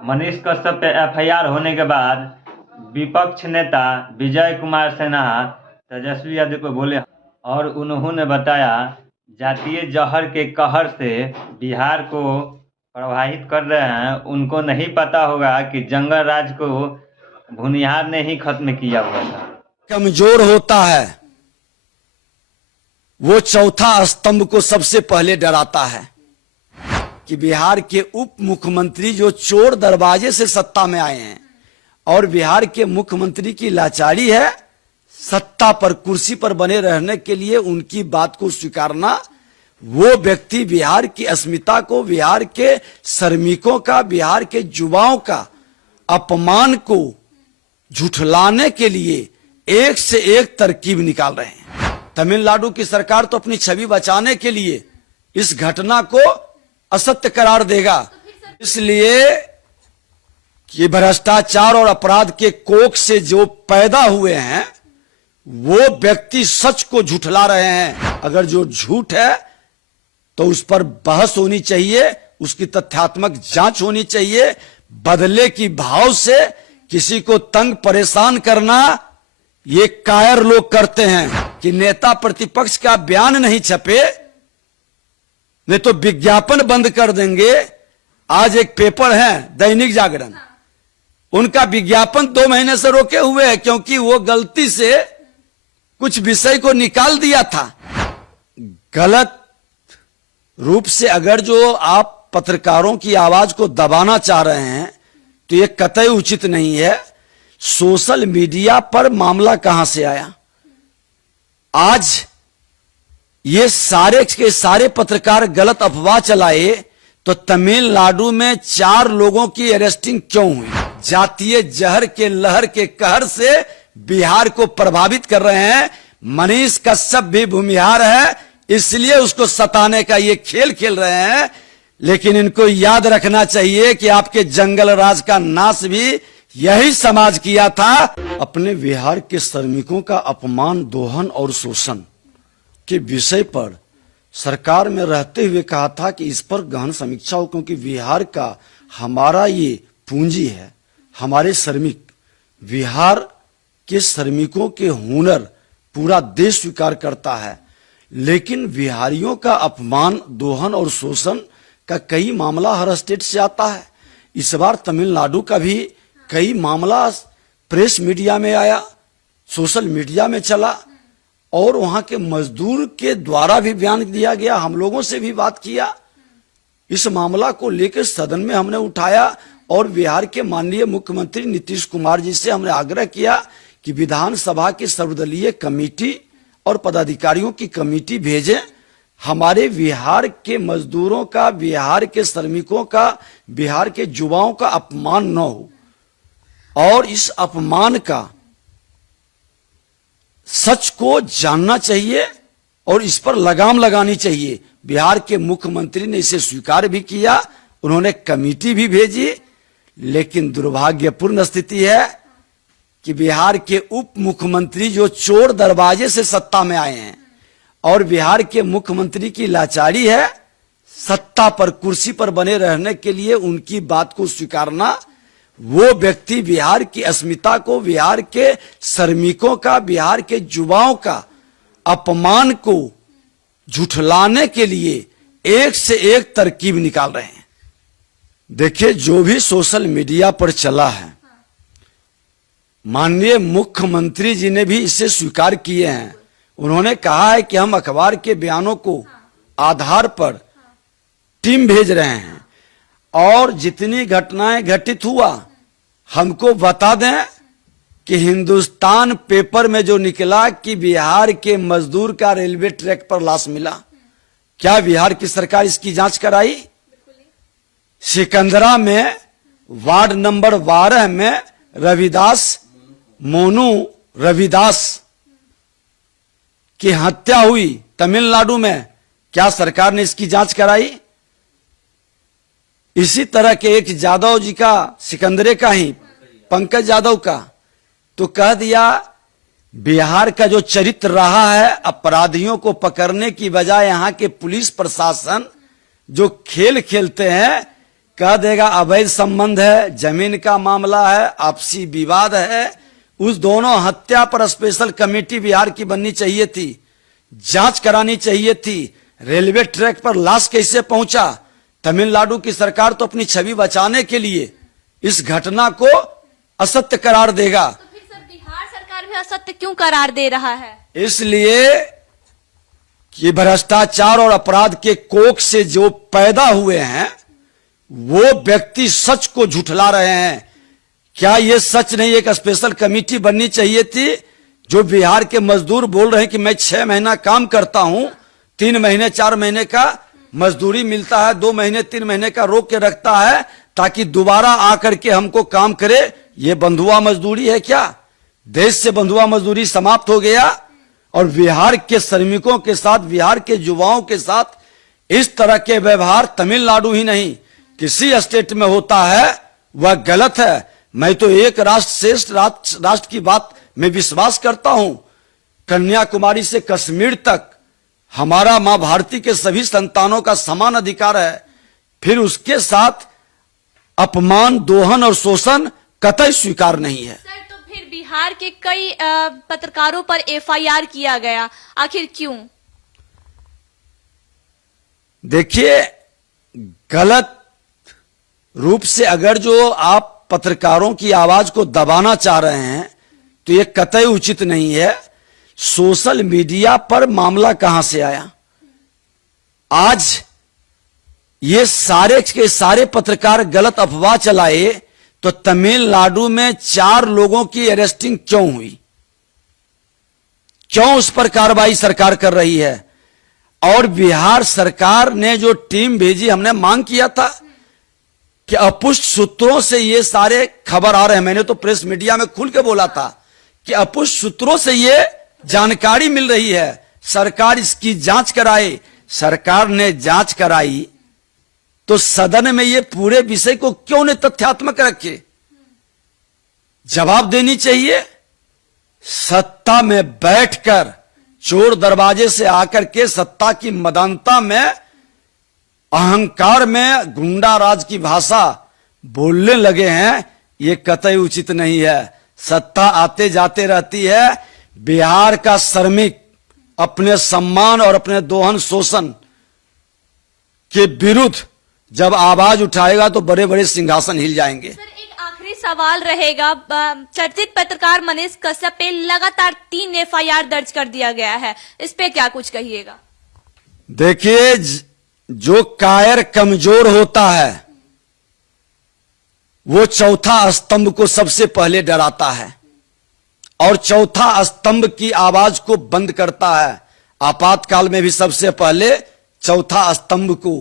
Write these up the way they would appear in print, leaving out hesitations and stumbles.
मनीष कश्यप पे एफआईआर होने के बाद विपक्ष नेता विजय कुमार सिन्हा तेजस्वी यादव को बोले और उन्होंने बताया जातीय जहर के कहर से बिहार को प्रभावित कर रहे हैं। उनको नहीं पता होगा कि जंगल राज को भुनिहार ने ही खत्म किया हुआ था। कमजोर होता है वो चौथा स्तंभ को सबसे पहले डराता है कि बिहार के उप मुख्यमंत्री जो चोर दरवाजे से सत्ता में आए हैं और बिहार के मुख्यमंत्री की लाचारी है सत्ता पर कुर्सी पर बने रहने के लिए उनकी बात को स्वीकारना। वो व्यक्ति बिहार की अस्मिता को, बिहार के श्रमिकों का, बिहार के युवाओं का अपमान को झुठलाने के लिए एक से एक तरकीब निकाल रहे हैं। तमिलनाडु की सरकार तो अपनी छवि बचाने के लिए इस घटना को असत्य करार देगा, इसलिए कि भ्रष्टाचार और अपराध के कोख से जो पैदा हुए हैं वो व्यक्ति सच को झुठला रहे हैं। अगर जो झूठ है तो उस पर बहस होनी चाहिए, उसकी तथ्यात्मक जांच होनी चाहिए। बदले की भाव से किसी को तंग परेशान करना ये कायर लोग करते हैं कि नेता प्रतिपक्ष का बयान नहीं छपे नहीं तो विज्ञापन बंद कर देंगे। आज एक पेपर है दैनिक जागरण, उनका विज्ञापन 2 महीने से रोके हुए है क्योंकि वो गलती से कुछ विषय को निकाल दिया था। गलत रूप से अगर जो आप पत्रकारों की आवाज को दबाना चाह रहे हैं तो ये कतई उचित नहीं है। सोशल मीडिया पर मामला कहां से आया? आज ये सारे के सारे पत्रकार गलत अफवाह चलाए तो तमिलनाडु में 4 लोगों की अरेस्टिंग क्यों हुई? जातीय जहर के लहर के कहर से बिहार को प्रभावित कर रहे हैं। मनीष कश्यप भी भूमिहार है, इसलिए उसको सताने का ये खेल खेल रहे हैं। लेकिन इनको याद रखना चाहिए कि आपके जंगल राज का नाश भी यही समाज किया था। अपने बिहार के श्रमिकों का अपमान, दोहन और शोषण के विषय पर सरकार में रहते हुए कहा था कि इस पर गहन समीक्षा हो, क्योंकि बिहार का हमारा ये पूंजी है, हमारे श्रमिक। बिहार के श्रमिकों के हुनर पूरा देश स्वीकार करता है, लेकिन बिहारियों का अपमान, दोहन और शोषण का कई मामला हर स्टेट से आता है। इस बार तमिलनाडु का भी कई मामला प्रेस मीडिया में आया, सोशल मीडिया में चला और वहां के मजदूर के द्वारा भी बयान दिया गया। हम लोगों से भी बात किया, इस मामला को लेकर सदन में हमने उठाया और बिहार के माननीय मुख्यमंत्री नीतीश कुमार जी से हमने आग्रह किया कि विधानसभा की सर्वदलीय कमेटी और पदाधिकारियों की कमेटी भेजें। हमारे बिहार के मजदूरों का, बिहार के श्रमिकों का, बिहार के युवाओं का अपमान न हो और इस अपमान का सच को जानना चाहिए और इस पर लगाम लगानी चाहिए। बिहार के मुख्यमंत्री ने इसे स्वीकार भी किया, उन्होंने कमेटी भी भेजी। लेकिन दुर्भाग्यपूर्ण स्थिति है कि बिहार के उप मुख्यमंत्री जो चोर दरवाजे से सत्ता में आए हैं और बिहार के मुख्यमंत्री की लाचारी है सत्ता पर कुर्सी पर बने रहने के लिए उनकी बात को स्वीकारना। वो व्यक्ति बिहार की अस्मिता को, बिहार के श्रमिकों का, बिहार के युवाओं का अपमान को झुठलाने के लिए एक से एक तरकीब निकाल रहे हैं। देखिए, जो भी सोशल मीडिया पर चला है, माननीय मुख्यमंत्री जी ने भी इसे स्वीकार किए हैं। उन्होंने कहा है कि हम अखबार के बयानों को आधार पर टीम भेज रहे हैं और जितनी घटनाएं घटित हुआ हमको बता दें कि हिंदुस्तान पेपर में जो निकला कि बिहार के मजदूर का रेलवे ट्रैक पर लाश मिला, क्या बिहार की सरकार इसकी जांच कराई? सिकंदरा में वार्ड नंबर 12 में रविदास, मोनू रविदास की हत्या हुई तमिलनाडु में, क्या सरकार ने इसकी जांच कराई? इसी तरह के एक यादव जी का, सिकंदरे का ही, पंकज यादव का, तो कह दिया बिहार का जो चरित्र रहा है, अपराधियों को पकड़ने की बजाय यहाँ के पुलिस प्रशासन जो खेल खेलते हैं, कह देगा अवैध संबंध है, जमीन का मामला है, आपसी विवाद है। उस दोनों हत्या पर स्पेशल कमेटी बिहार की बननी चाहिए थी, जांच करानी चाहिए थी। रेलवे ट्रैक पर लाश कैसे पहुंचा? तमिलनाडु की सरकार तो अपनी छवि बचाने के लिए इस घटना को असत्य करार देगा। तो फिर सर बिहार सरकार भी असत्य क्यों करार दे रहा है? इसलिए कि भ्रष्टाचार और अपराध के कोख से जो पैदा हुए हैं वो व्यक्ति सच को झुठला रहे हैं। क्या ये सच नहीं? एक स्पेशल कमेटी बननी चाहिए थी। जो बिहार के मजदूर बोल रहे हैं कि मैं 6 महीना काम करता हूं, 3 महीने 4 महीने का मजदूरी मिलता है, 2 महीने 3 महीने का रोक के रखता है ताकि दोबारा आकर के हमको काम करे। ये बंधुआ मजदूरी है क्या? देश से बंधुआ मजदूरी समाप्त हो गया और बिहार के श्रमिकों के साथ, बिहार के युवाओं के साथ इस तरह के व्यवहार तमिलनाडु ही नहीं किसी स्टेट में होता है, वह गलत है। मैं तो एक राष्ट्र श्रेष्ठ राष्ट्र की बात में विश्वास करता हूं। कन्याकुमारी से कश्मीर तक हमारा मां भारती के सभी संतानों का समान अधिकार है। फिर उसके साथ अपमान, दोहन और शोषण कतई स्वीकार नहीं है। सर तो फिर बिहार के कई पत्रकारों पर एफआईआर किया गया, आखिर क्यों? देखिए, गलत रूप से अगर जो आप पत्रकारों की आवाज को दबाना चाह रहे हैं तो यह कतई उचित नहीं है। सोशल मीडिया पर मामला कहां से आया? आज ये सारे के सारे पत्रकार गलत अफवाह चलाए तो तमिलनाडु में 4 लोगों की अरेस्टिंग क्यों हुई? क्यों उस पर कार्रवाई सरकार कर रही है? और बिहार सरकार ने जो टीम भेजी, हमने मांग किया था कि अपुष्ट सूत्रों से ये सारे खबर आ रहे हैं। मैंने तो प्रेस मीडिया में खुल के बोला था कि अपुष्ट सूत्रों से ये जानकारी मिल रही है, सरकार इसकी जांच कराए। सरकार ने जांच कराई तो सदन में ये पूरे विषय को क्यों ने तथ्यात्मक रखे? जवाब देनी चाहिए। सत्ता में बैठकर चोर दरवाजे से आकर के सत्ता की मदानता में, अहंकार में गुंडा राज की भाषा बोलने लगे हैं, ये कतई उचित नहीं है। सत्ता आते जाते रहती है। बिहार का श्रमिक अपने सम्मान और अपने दोहन शोषण के विरुद्ध जब आवाज उठाएगा तो बड़े बड़े सिंहासन हिल जाएंगे। सर एक आखिरी सवाल रहेगा। चर्चित पत्रकार मनीष कश्यप पे लगातार 3 एफआईआर दर्ज कर दिया गया है, इस पे क्या कुछ कहिएगा? देखिए, जो कायर कमजोर होता है वो चौथा स्तंभ को सबसे पहले डराता है और चौथा स्तंभ की आवाज को बंद करता है। आपातकाल में भी सबसे पहले चौथा स्तंभ को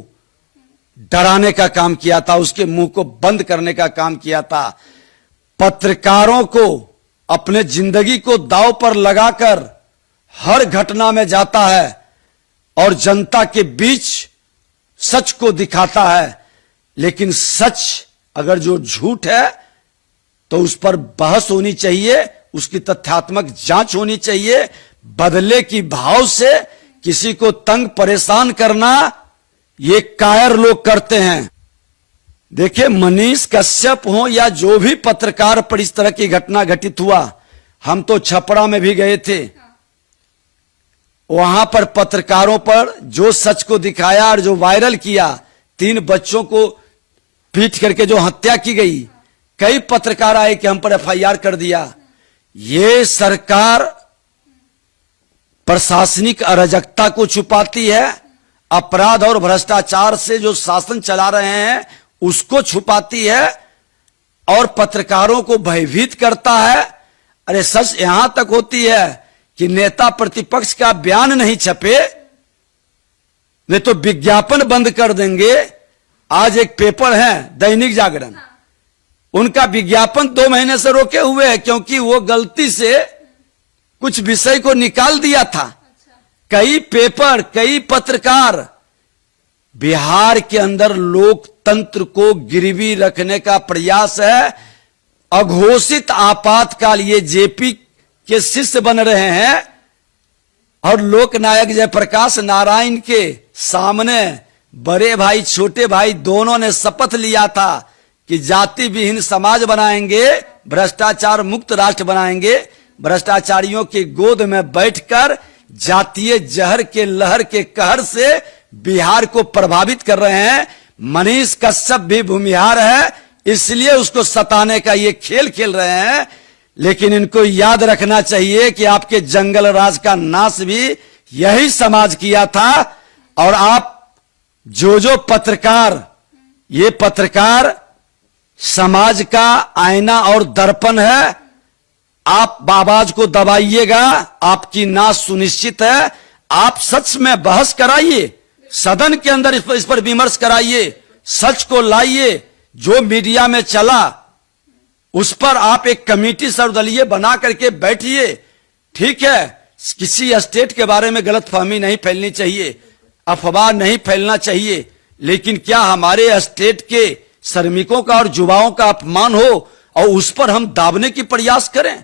डराने का काम किया था, उसके मुंह को बंद करने का काम किया था। पत्रकारों को अपने जिंदगी को दांव पर लगाकर हर घटना में जाता है और जनता के बीच सच को दिखाता है। लेकिन सच अगर जो झूठ है तो उस पर बहस होनी चाहिए, उसकी तथ्यात्मक जांच होनी चाहिए। बदले की भाव से किसी को तंग परेशान करना ये कायर लोग करते हैं। देखिए, मनीष कश्यप हो या जो भी पत्रकार पर इस तरह की घटना घटित हुआ, हम तो छपरा में भी गए थे। वहां पर पत्रकारों पर जो सच को दिखाया और जो वायरल किया, 3 बच्चों को पीट करके जो हत्या की गई, कई पत्रकार आए कि हम पर एफआईआर कर दिया। ये सरकार प्रशासनिक अराजकता को छुपाती है, अपराध और भ्रष्टाचार से जो शासन चला रहे हैं उसको छुपाती है और पत्रकारों को भयभीत करता है। अरे सच यहां तक होती है कि नेता प्रतिपक्ष का बयान नहीं छपे, नहीं तो विज्ञापन बंद कर देंगे। आज एक पेपर है दैनिक जागरण, उनका विज्ञापन 2 महीने से रोके हुए है क्योंकि वो गलती से कुछ विषय को निकाल दिया था। कई पेपर, कई पत्रकार बिहार के अंदर लोकतंत्र को गिरवी रखने का प्रयास है। अघोषित आपातकाल, ये जेपी के शिष्य बन रहे हैं और लोकनायक जयप्रकाश नारायण के सामने बड़े भाई छोटे भाई दोनों ने शपथ लिया था कि जाति विहीन समाज बनाएंगे, भ्रष्टाचार मुक्त राष्ट्र बनाएंगे। भ्रष्टाचारियों की गोद में बैठकर जातीय जहर के लहर के कहर से बिहार को प्रभावित कर रहे हैं। मनीष कश्यप भी भूमिहार है, इसलिए उसको सताने का ये खेल खेल रहे हैं। लेकिन इनको याद रखना चाहिए कि आपके जंगल राज का नाश भी यही समाज किया था। और आप जो पत्रकार, ये पत्रकार समाज का आईना और दर्पण है। आप आवाज को दबाइएगा, आपकी नाश सुनिश्चित है। आप सच में बहस कराइए, सदन के अंदर इस पर विमर्श कराइए, सच को लाइए। जो मीडिया में चला उस पर आप एक कमेटी सर्वदलीय बना करके बैठिए। ठीक है, किसी स्टेट के बारे में गलतफहमी नहीं फैलनी चाहिए, अफवाह नहीं फैलना चाहिए, लेकिन क्या हमारे स्टेट के श्रमिकों का और युवाओं का अपमान हो और उस पर हम दाबने की प्रयास करें?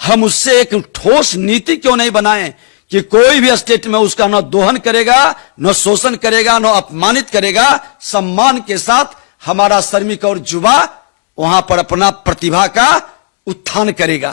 हम उससे एक ठोस नीति क्यों नहीं बनाएं कि कोई भी स्टेट में उसका न दोहन करेगा, न शोषण करेगा, न अपमानित करेगा। सम्मान के साथ हमारा श्रमिक और युवा वहां पर अपना प्रतिभा का उत्थान करेगा।